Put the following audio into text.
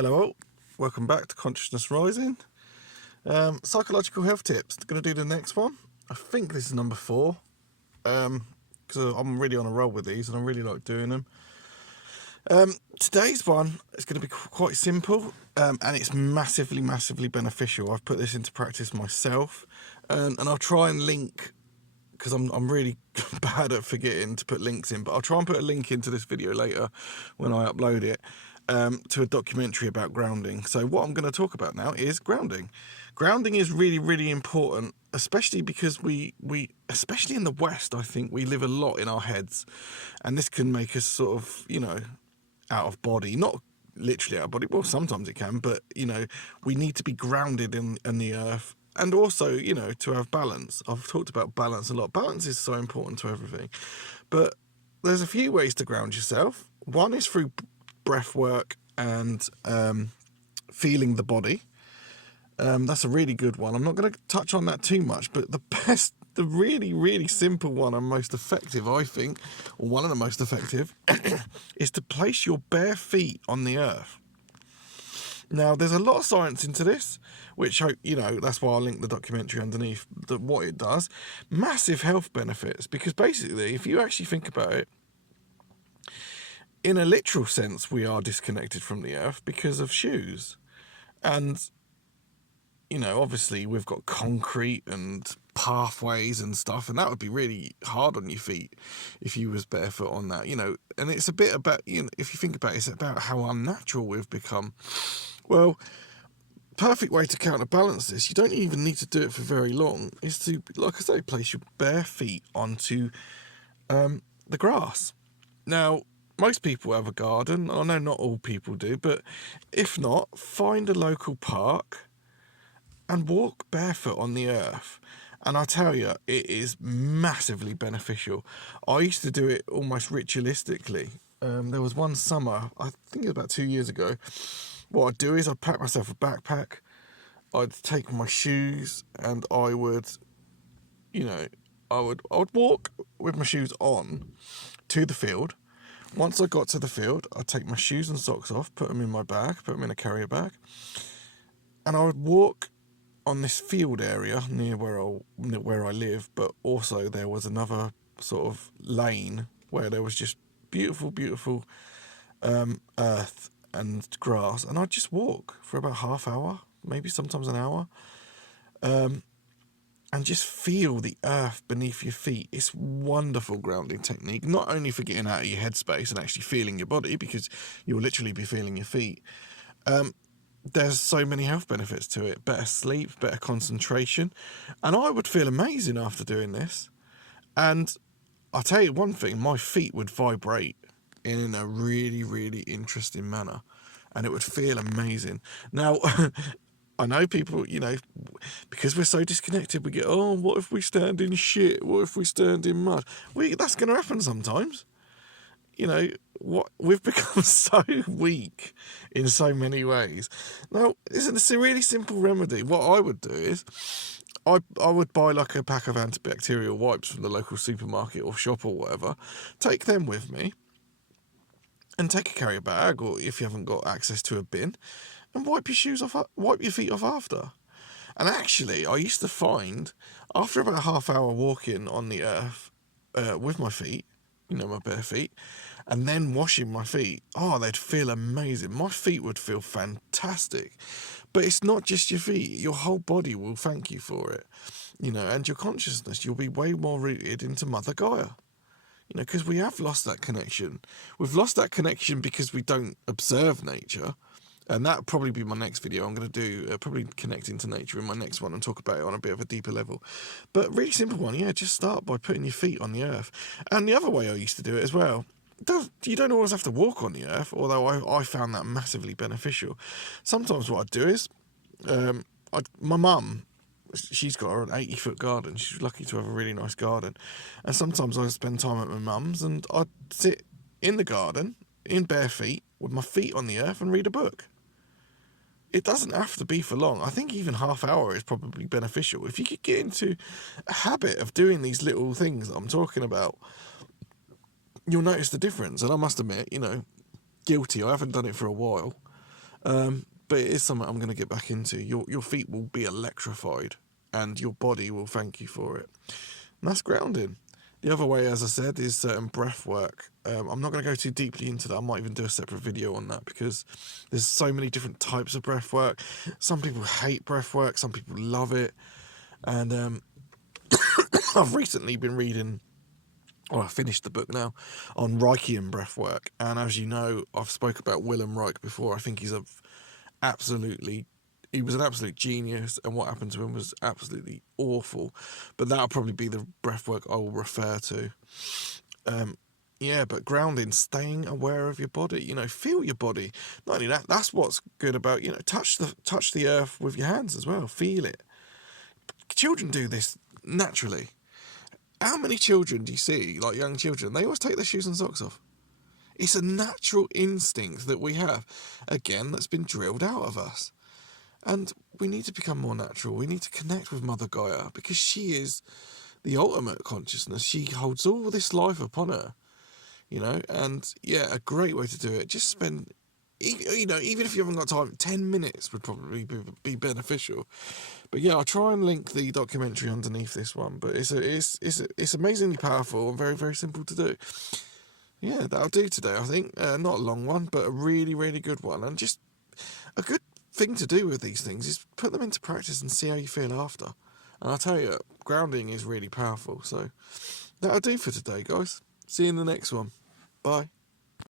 Hello all, welcome back to Consciousness Rising. Psychological health tips, going to do the next one. I think this is number 4, because I'm really on a roll with these and I really like doing them. Today's one is going to be quite simple, and it's massively beneficial. I've put this into practice myself, and I'll try and link, because I'm really bad at forgetting to put links in, but I'll try and put a link into this video later when I upload it, to a documentary about grounding. So what I'm going to talk about now is grounding. Grounding is really important, especially because we especially in the West, I think we live a lot in our heads, and this can make us sort of, out of body. Not literally out of body, well, sometimes it can, but we need to be grounded in the earth, and also to have balance. I've talked about balance a lot. Balance is so important to everything, but there's a few ways to ground yourself. One is through breath work and feeling the body. That's a really good one. I'm not going to touch on that too much, but the really simple one and most effective, I think, or one of the most effective, is to place your bare feet on the earth. Now, there's a lot of science into this, which, that's why I'll link the documentary underneath what it does. Massive health benefits, because basically, if you actually think about it, in a literal sense, we are disconnected from the earth because of shoes. And, obviously we've got concrete and pathways and stuff, and that would be really hard on your feet if you was barefoot on that, and it's a bit about, if you think about it, it's about how unnatural we've become. Well, perfect way to counterbalance this, you don't even need to do it for very long, is to, like I say, place your bare feet onto the grass. Now, most people have a garden. I know not all people do, but if not, find a local park and walk barefoot on the earth. And I tell you, it is massively beneficial. I used to do it almost ritualistically. There was one summer, I think it was about 2 years ago. What I'd do is I'd pack myself a backpack, I'd take my shoes, and I would walk with my shoes on to the field. Once I got to the field, I'd take my shoes and socks off, put them in my bag, put them in a carrier bag, and I would walk on this field area near where I live, but also there was another sort of lane where there was just beautiful earth and grass, and I'd just walk for about half hour, maybe sometimes an hour, and just feel the earth beneath your feet. It's wonderful grounding technique, not only for getting out of your headspace and actually feeling your body, because you'll literally be feeling your feet. There's so many health benefits to it. Better sleep, better concentration, and I would feel amazing after doing this. And I'll tell you one thing, my feet would vibrate in a really interesting manner, and it would feel amazing. Now, I know people, because we're so disconnected, we get, oh, what if we stand in shit? What if we stand in mud? That's going to happen sometimes. We've become so weak in so many ways. Now, it's a really simple remedy. What I would do is, I would buy like a pack of antibacterial wipes from the local supermarket or shop or whatever, take them with me, and take a carrier bag, or if you haven't got access to a bin, and wipe your feet off after. And actually, I used to find, after about a half hour walking on the earth with my feet, my bare feet, and then washing my feet, they'd feel amazing. My feet would feel fantastic. But it's not just your feet, your whole body will thank you for it. And your consciousness, you'll be way more rooted into Mother Gaia. Because we have lost that connection. We've lost that connection because we don't observe nature. And that'll probably be my next video. I'm going to do probably connecting to nature in my next one and talk about it on a bit of a deeper level. But really simple one, just start by putting your feet on the earth. And the other way I used to do it as well, you don't always have to walk on the earth, although I found that massively beneficial. Sometimes what I'd do is, my mum, she's got an 80-foot garden. She's lucky to have a really nice garden. And sometimes I'd spend time at my mum's and I'd sit in the garden, in bare feet, with my feet on the earth and read a book. It doesn't have to be for long. I think even half hour is probably beneficial. If you could get into a habit of doing these little things that I'm talking about, you'll notice the difference. And I must admit, guilty, I haven't done it for a while. But it is something I'm going to get back into. Your feet will be electrified, and your body will thank you for it. And that's grounding. The other way, as I said, is certain breath work. I'm not going to go too deeply into that. I might even do a separate video on that because there's so many different types of breath work. Some people hate breath work, some people love it. And I've recently been reading, well, I finished the book now, on Reichian breath work. And as you know, I've spoke about Wilhelm Reich before. I think he was an absolute genius, and what happened to him was absolutely awful. But that'll probably be the breathwork I will refer to. Yeah, but grounding, staying aware of your body. Feel your body. Not only that, that's what's good about touch the earth with your hands as well. Feel it. Children do this naturally. How many children do you see, like young children? They always take their shoes and socks off. It's a natural instinct that we have, again, that's been drilled out of us. And we need to become more natural. We need to connect with Mother Gaia because she is the ultimate consciousness. She holds all this life upon her, and yeah, a great way to do it. Just spend, even if you haven't got time, 10 minutes would probably be beneficial. But yeah, I'll try and link the documentary underneath this one. But it's amazingly powerful and very, very simple to do. Yeah, that'll do today, I think. Not a long one, but a really, really good one. And just a good thing to do with these things is put them into practice and see how you feel after. And I'll tell you, grounding is really powerful. So that'll do for today, guys. See you in the next one. Bye.